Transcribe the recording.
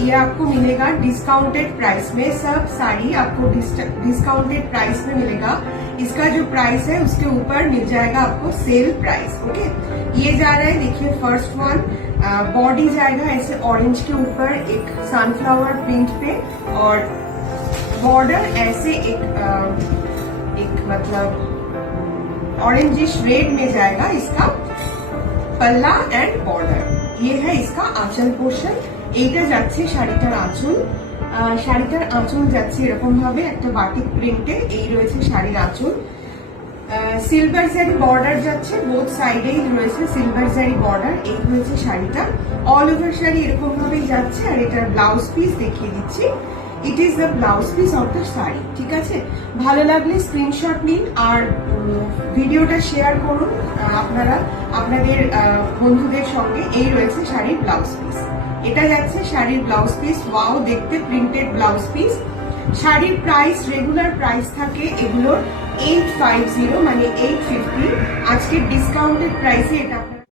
ये आपको मिलेगा डिस्काउंटेड प्राइस में। सब साड़ी आपको डिस्काउंटेड प्राइस में मिलेगा। इसका जो प्राइस है उसके ऊपर मिल जाएगा आपको सेल प्राइस। ओके, ये जा रहा है, देखिए फर्स्ट वन बॉडी जाएगा ऐसे ऑरेंज के ऊपर एक सनफ्लावर प्रिंट पे, और बॉर्डर ऐसे एक मतलब ऑरेंजिश रेड में जाएगा इसका पल्ला एंड बॉर्डर। ये है इसका आंचल पोर्शन। এইটা যাচ্ছে শাড়িটার আঁচল। শাড়িটার আঁচল যাচ্ছে এরকম ভাবে একটা বাটিক প্রিন্টে। এই রয়েছে শাড়ির আঁচল। সিলভার জারি বর্ডার যাচ্ছে, বোথ সাইডেই রয়েছে সিলভার জারি বর্ডার। এই রয়েছে শাড়িটা, অল ওভার শাড়ি এরকম ভাবেই যাচ্ছে। আর এটার ব্লাউজ পিস দেখিয়ে দিচ্ছি। It is the blouse piece of the sari. ঠিক আছে, ভালো লাগলে স্ক্রিনশট নিন আর ভিডিওটা শেয়ার করুন আপনারা আপনাদের বন্ধুদের সঙ্গে। এই রয়েছে শাড়ির ব্লাউজ পিস। এটা যাচ্ছে শাড়ির ব্লাউজ পিস। ওয়াও, দেখতে প্রিন্টেড ব্লাউজ পিস। শাড়ির প্রাইস রেগুলার প্রাইস থাকে এগুলোর 850 মানে 850। আজকে ডিসকাউন্টেড প্রাইসে এটা